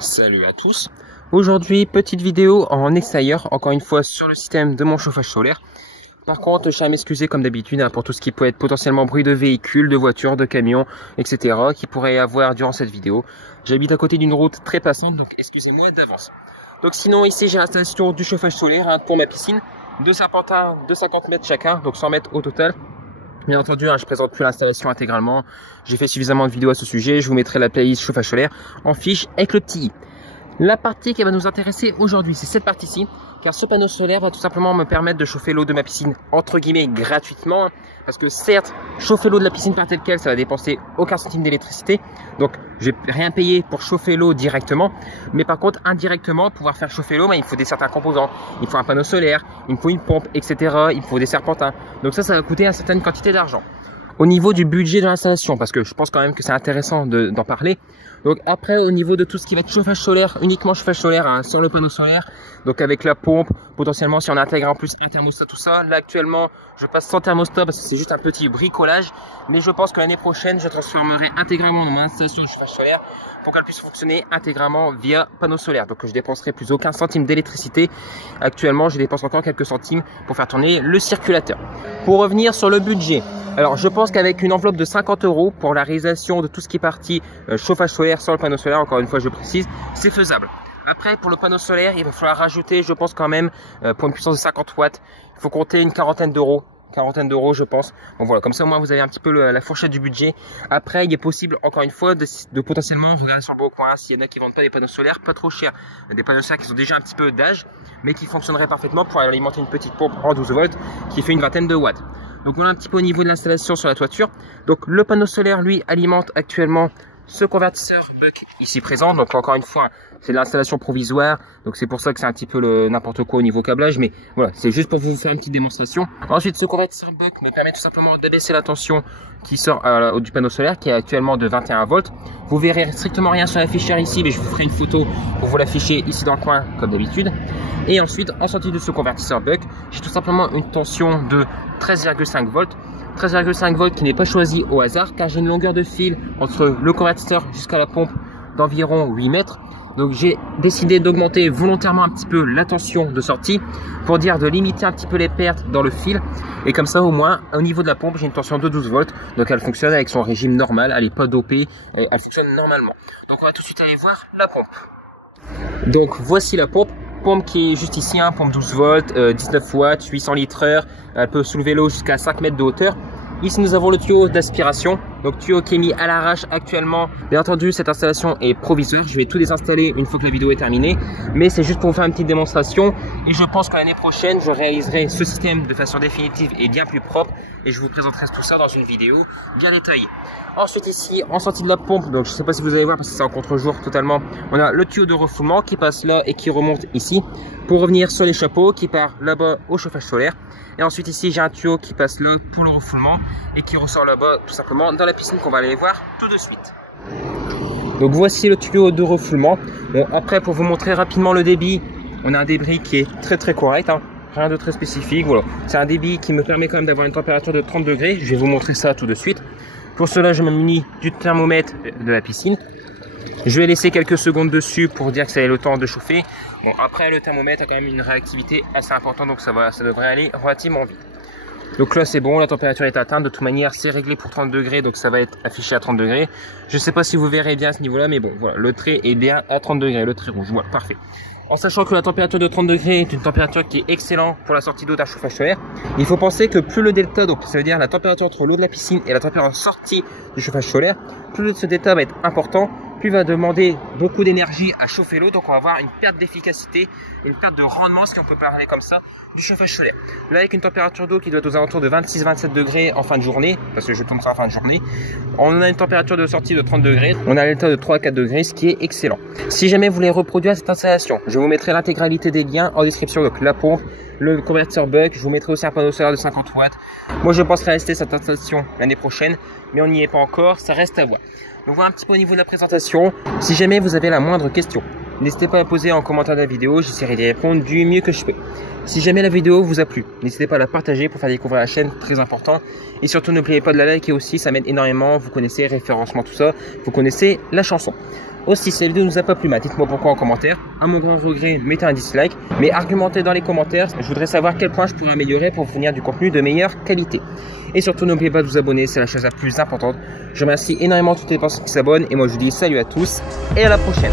Salut à tous. Aujourd'hui, petite vidéo en extérieur, encore une fois sur le système de mon chauffage solaire. Par contre, je tiens à m'excuser comme d'habitude pour tout ce qui peut être potentiellement bruit de véhicules, de voitures, de camions, etc. qui pourrait y avoir durant cette vidéo. J'habite à côté d'une route très passante, donc excusez-moi d'avance. Donc sinon, ici j'ai l'installation du chauffage solaire pour ma piscine. Deux serpentins de 50 mètres chacun, donc 100 mètres au total. Bien entendu, je ne présente plus l'installation intégralement. J'ai fait suffisamment de vidéos à ce sujet. Je vous mettrai la playlist chauffage solaire en fiche avec le petit i. La partie qui va nous intéresser aujourd'hui, c'est cette partie-ci, car ce panneau solaire va tout simplement me permettre de chauffer l'eau de ma piscine, entre guillemets, gratuitement, parce que certes, chauffer l'eau de la piscine par tel quel, ça va dépenser aucun centime d'électricité, donc je vais rien payer pour chauffer l'eau directement, mais par contre, indirectement, pour pouvoir faire chauffer l'eau, il faut des certains composants, il faut un panneau solaire, il faut une pompe, etc., il faut des serpentins, donc ça va coûter une certaine quantité d'argent. Au niveau du budget de l'installation, parce que je pense quand même que c'est intéressant d'en parler. Donc après, au niveau de tout ce qui va être chauffage solaire, uniquement chauffage solaire sur le panneau solaire, donc avec la pompe, potentiellement si on intègre en plus un thermostat, tout ça. Là actuellement, je passe sans thermostat parce que c'est juste un petit bricolage, mais je pense que l'année prochaine, je transformerai intégralement mon installation de chauffage solaire pour qu'elle puisse fonctionner intégralement via panneau solaire. Donc je dépenserai plus aucun centime d'électricité. Actuellement, je dépense encore quelques centimes pour faire tourner le circulateur. Pour revenir sur le budget, alors je pense qu'avec une enveloppe de 50 € pour la réalisation de tout ce qui est parti chauffage solaire sur le panneau solaire, encore une fois je précise, c'est faisable. Après pour le panneau solaire, il va falloir rajouter, je pense quand même, pour une puissance de 50 watts, il faut compter une quarantaine d'euros je pense. Bon voilà, comme ça au moins vous avez un petit peu la fourchette du budget. Après il est possible encore une fois de potentiellement regarder sur le beau coin s'il y en a qui vendent pas des panneaux solaires pas trop chers, des panneaux solaires qui ont déjà un petit peu d'âge mais qui fonctionneraient parfaitement pour alimenter une petite pompe en 12 volts qui fait une vingtaine de watts. Donc voilà un petit peu au niveau de l'installation sur la toiture. Donc le panneau solaire lui alimente actuellement ce convertisseur buck ici présent. Donc encore une fois c'est de l'installation provisoire, donc c'est pour ça que c'est un petit peu n'importe quoi au niveau câblage, mais voilà, c'est juste pour vous faire une petite démonstration. Ensuite ce convertisseur buck me permet tout simplement d'abaisser la tension qui sort du panneau solaire qui est actuellement de 21 volts. Vous verrez strictement rien sur l'afficheur ici, mais je vous ferai une photo pour vous l'afficher ici dans le coin comme d'habitude. Et ensuite en sortie de ce convertisseur buck, j'ai tout simplement une tension de 13,5 volts. 13,5 volts qui n'est pas choisi au hasard car j'ai une longueur de fil entre le convertisseur jusqu'à la pompe d'environ 8 mètres. Donc j'ai décidé d'augmenter volontairement un petit peu la tension de sortie pour dire de limiter un petit peu les pertes dans le fil. Et comme ça au moins au niveau de la pompe j'ai une tension de 12 volts. Donc elle fonctionne avec son régime normal, elle n'est pas dopée, elle fonctionne normalement. Donc on va tout de suite aller voir la pompe. Donc voici la pompe. Pompe qui est juste ici, pompe 12 volts, 19 watts, 800 litres heure, elle peut soulever l'eau jusqu'à 5 mètres de hauteur. Ici nous avons le tuyau d'aspiration, donc tuyau qui est mis à l'arrache actuellement. Bien entendu cette installation est provisoire, je vais tout désinstaller une fois que la vidéo est terminée, mais c'est juste pour vous faire une petite démonstration et je pense que l'année prochaine je réaliserai ce système de façon définitive et bien plus propre et je vous présenterai tout ça dans une vidéo bien détaillée. Ensuite ici en sortie de la pompe, donc je ne sais pas si vous allez voir parce que c'est en contre-jour totalement, on a le tuyau de refoulement qui passe là et qui remonte ici pour revenir sur les chapeaux qui part là-bas au chauffage solaire. Et ensuite ici j'ai un tuyau qui passe là pour le refoulement et qui ressort là-bas tout simplement dans la piscine qu'on va aller voir tout de suite. Donc voici le tuyau de refoulement. Bon, après pour vous montrer rapidement le débit, on a un débit qui est très correct, rien de très spécifique. Voilà, c'est un débit qui me permet quand même d'avoir une température de 30 degrés. Je vais vous montrer ça tout de suite. Pour cela je me munis du thermomètre de la piscine. Je vais laisser quelques secondes dessus pour dire que ça ait le temps de chauffer. Bon, après le thermomètre a quand même une réactivité assez importante, donc ça devrait aller relativement vite. Donc là c'est bon, la température est atteinte. De toute manière c'est réglé pour 30 degrés, donc ça va être affiché à 30 degrés. Je ne sais pas si vous verrez bien à ce niveau là, mais bon voilà, le trait est bien à 30 degrés, le trait rouge, voilà, parfait. En sachant que la température de 30 degrés est une température qui est excellente pour la sortie d'eau d'un chauffage solaire, il faut penser que plus le delta, donc ça veut dire la température entre l'eau de la piscine et la température sortie du chauffage solaire, plus ce delta va être important, plus il va demander beaucoup d'énergie à chauffer l'eau, donc on va avoir une perte d'efficacité, une perte de rendement, si on peut parler comme ça, du chauffage solaire. Là avec une température d'eau qui doit être aux alentours de 26-27 degrés en fin de journée, parce que je tourne ça en fin de journée, on a une température de sortie de 30 degrés, on a un delta de 3 à 4 degrés, ce qui est excellent. Si jamais vous voulez reproduire cette installation, je vous mettrai l'intégralité des liens en description, donc la pompe, le convertisseur buck, je vous mettrai aussi un panneau solaire de 50 watts. Moi je pense réaliser cette installation l'année prochaine, mais on n'y est pas encore, ça reste à voir. Donc voilà un petit peu au niveau de la présentation. Si jamais vous avez la moindre question, n'hésitez pas à la poser en commentaire de la vidéo, j'essaierai d'y répondre du mieux que je peux. Si jamais la vidéo vous a plu, n'hésitez pas à la partager pour faire découvrir la chaîne, très important. Et surtout n'oubliez pas de la liker aussi, ça m'aide énormément, vous connaissez référencement tout ça, vous connaissez la chanson. Aussi, si la vidéo ne vous a pas plu, dites-moi pourquoi en commentaire. À mon grand regret, mettez un dislike, mais argumentez dans les commentaires. Je voudrais savoir quel point je pourrais améliorer pour vous fournir du contenu de meilleure qualité. Et surtout, n'oubliez pas de vous abonner, c'est la chose la plus importante. Je remercie énormément toutes les personnes qui s'abonnent et moi je vous dis salut à tous et à la prochaine.